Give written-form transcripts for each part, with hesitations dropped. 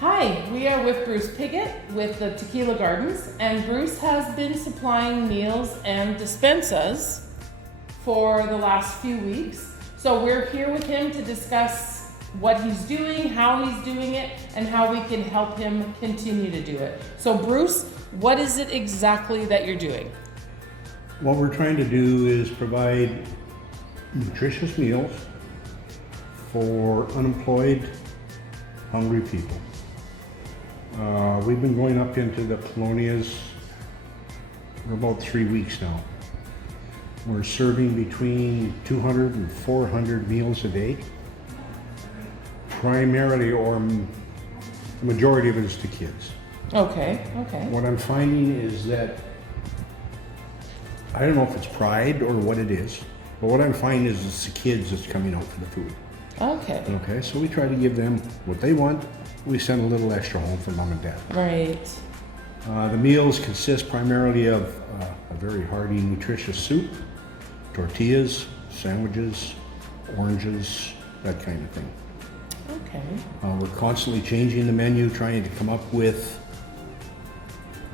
Hi, we are with Bruce Piggott with the Tequila Gardens, and Bruce has been supplying meals and dispensas for the last few weeks. So we're here with him to discuss what he's doing, how he's doing it, and how we can help him continue to do it. So Bruce, what is it exactly that you're doing? What we're trying to do is provide nutritious meals for unemployed, hungry people. We've been going up into the colonias for about 3 weeks now. We're serving between 200 and 400 meals a day. Primarily, or the majority of it is to kids. Okay. What I'm finding is that, I don't know if it's pride or what it is, but what I'm finding is it's the kids that's coming out for the food. Okay. So we try to give them what they want. We send a little extra home for mom and dad. Right. The meals consist primarily of a very hearty, nutritious soup, tortillas, sandwiches, oranges, that kind of thing. Okay. We're constantly changing the menu, trying to come up with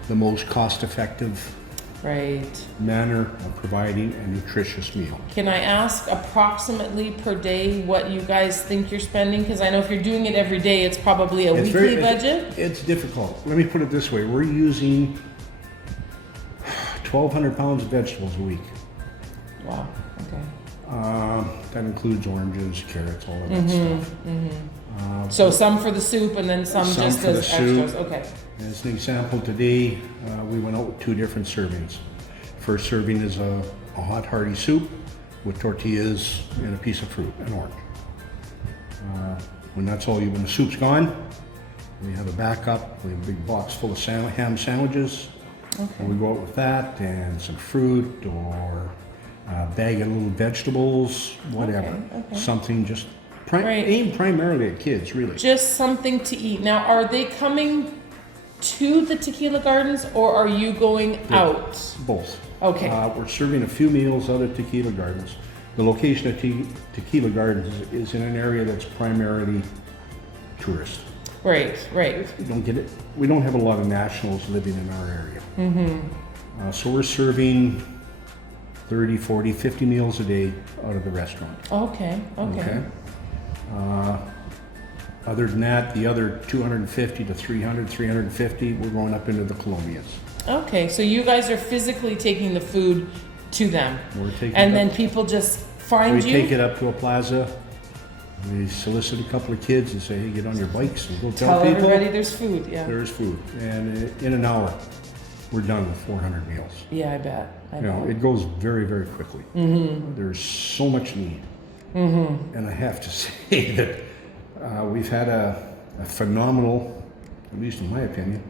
the most cost-effective Right. manner of providing a nutritious meal. Can I ask approximately per day what you guys think you're spending? Because I know if you're doing it every day, it's probably a weekly budget. It's difficult. Let me put it this way. We're using 1,200 pounds of vegetables a week. Wow. Okay. That includes oranges, carrots, all of that stuff. So some for the soup and then some just for as the soup. extras. Okay. As an example, today we went out with 2 different servings. First serving is a hot, hearty soup with tortillas and a piece of fruit, an orange. When the soup's gone, we have a backup. We have a big box full of ham sandwiches. Okay. And we go out with that and some fruit or a bag of little vegetables, whatever. Okay. Something just Right. aimed primarily at kids, really. Just something to eat. Now, are they coming to the Tequila Gardens or are you going out? Both. Okay. We're serving a few meals out at Tequila Gardens. The location of Tequila Gardens is in an area that's primarily tourist. Right. You don't get it. We don't have a lot of nationals living in our area. So we're serving 30, 40, 50 meals a day out of the restaurant. Okay. Other than that, the other 250 to 300, 350, we're going up into the colonias. Okay. So you guys are physically taking the food to them. We're taking And it then up- people just find We you? take it up to a plaza. We solicit a couple of kids and say, hey, get on your bikes and go Tell tell people everybody there's food. Yeah. there's food. And in an hour, we're done with 400 meals. Yeah, I bet. It goes very, very quickly. There's so much need. And I have to say that we've had a phenomenal, at least in my opinion,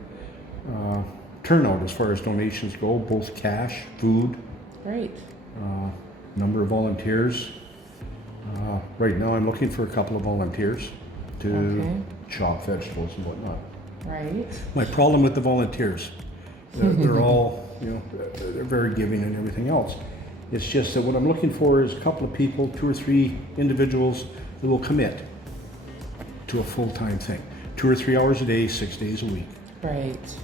turnout as far as donations go, both cash, food, Great. number of volunteers. Right now I'm looking for a couple of volunteers to Okay. chop vegetables and whatnot. Right. My problem with the volunteers, they're all, they're very giving and everything else. It's just that what I'm looking for is a couple of people, 2 or 3 individuals that will commit to a full-time thing. 2 or 3 hours a day, 6 days a week. Right.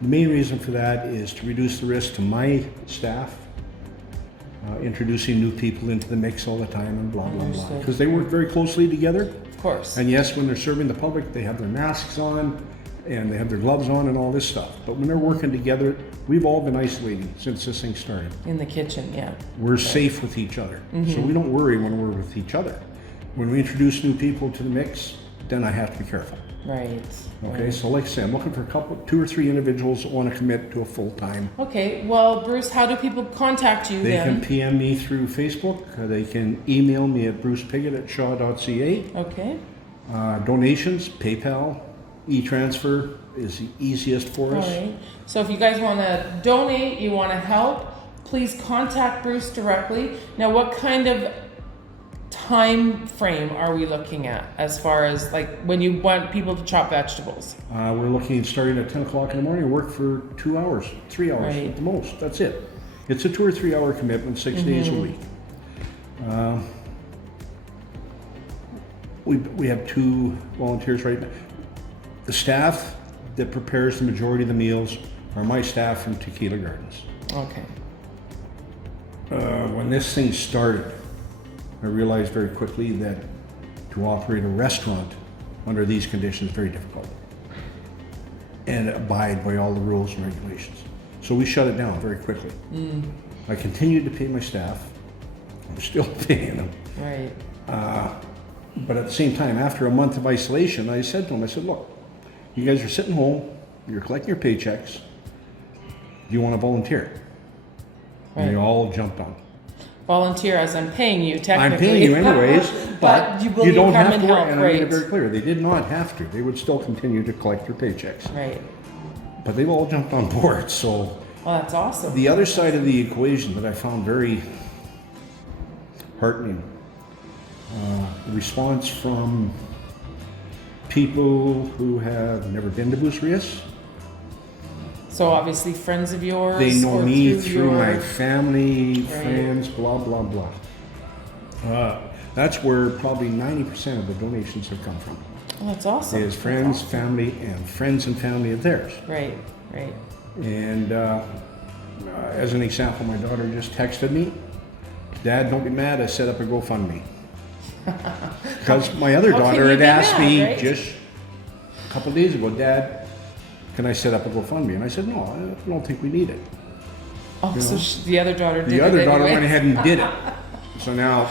The main reason for that is to reduce the risk to my staff, introducing new people into the mix all the time and blah, blah, blah. Understood. Because they work very closely together. Of course. And yes, when they're serving the public, they have their masks on and they have their gloves on and all this stuff. But when they're working together, we've all been isolating since this thing started. In the kitchen, yeah. We're safe with each other. So we don't worry when we're with each other. When we introduce new people to the mix, then I have to be careful. Right. Okay, so like I say, I'm looking for 2 or 3 individuals that want to commit to a full-time. Okay, well, Bruce, how do people contact you They then? can PM me through Facebook. They can email me at brucepiggott@shaw.ca. Okay. Donations, PayPal, e-transfer is the easiest for All us. right. So if you guys want to donate, you want to help, please contact Bruce directly. Now, what kind of time frame are we looking at as far as like when you want people to chop vegetables? We're looking starting at 10 o'clock in the morning, work for 2 hours, 3 hours Right. at the most. That's it. It's a 2 or 3 hour commitment, 6 days a week. We have 2 volunteers right now. The staff that prepares the majority of the meals are my staff from Tequila Gardens. Okay. When this thing started, I realized very quickly that to operate a restaurant under these conditions is very difficult and abide by all the rules and regulations. So we shut it down very quickly. I continued to pay my staff. I'm still paying them. Right. But at the same time, after a month of isolation, I said to them, I said, look, you guys are sitting home, you're collecting your paychecks. Do you want to volunteer? And they Right. all jumped on. Volunteer as I'm paying you, technically. I'm paying you anyways, But you will you don't come have and to help, work. And I made it right. very clear, they did not have to. They would still continue to collect their paychecks. Right. But they've all jumped on board. So Well, that's awesome. the other side of the equation that I found very heartening, response from people who have never been to Bucerius. So obviously friends of yours. They know or me through your- my family, Right. friends, blah, blah, blah. That's where probably 90% of the donations have come from. Oh, that's awesome. Is That's friends, awesome. family, and friends and family of theirs. Right. Right. And as an example, my daughter just texted me, Dad, don't be mad, I set up a GoFundMe. Because my other How can daughter you had be asked mad, me right? just a couple days ago, Dad, can I set up a GoFundMe? And I said, no, I don't think we need it. Oh, so the other daughter did The it other daughter anyway. went ahead and did it. So now,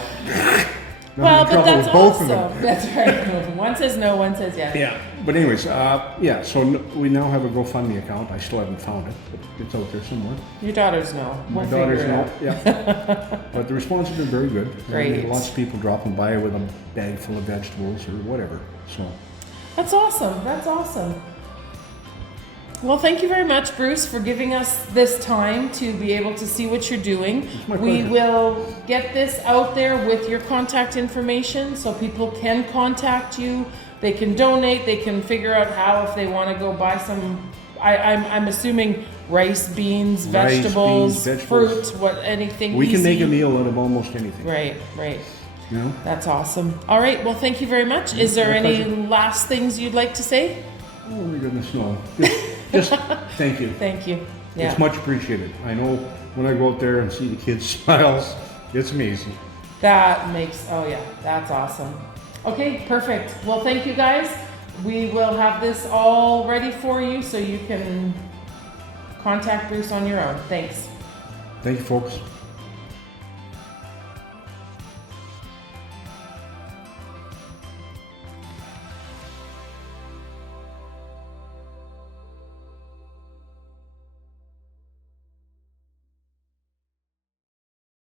I'm Well, in but trouble that's with both awesome. of them. That's right. One says no, one says yes. Yeah, but anyways, yeah, so we now have a GoFundMe account. I still haven't found it, but it's out there somewhere. Your daughters know. My We'll daughters figure it know, out. yeah. But the response has been very good. Great. Lots of people dropping by with a bag full of vegetables or whatever, so. That's awesome. That's awesome. Well, thank you very much, Bruce, for giving us this time to be able to see what you're doing. my We pleasure. will get this out there with your contact information so people can contact you. They can donate. They can figure out how if they want to go buy some. I'm assuming rice, beans, Rice, vegetables, beans, vegetables. fruit, anything. We can make a easy. meal out of almost anything, Right, right. you know? That's awesome. All right. Well, thank you very much. Is there My any pleasure. last things you'd like to say? Oh my goodness, no. Just thank you. Thank you. Yeah. It's much appreciated. I know when I go out there and see the kids' smiles, it's amazing. That makes, oh yeah, that's awesome. Okay, perfect. Well, thank you guys. We will have this all ready for you so you can contact Bruce on your own. Thanks. Thank you, folks.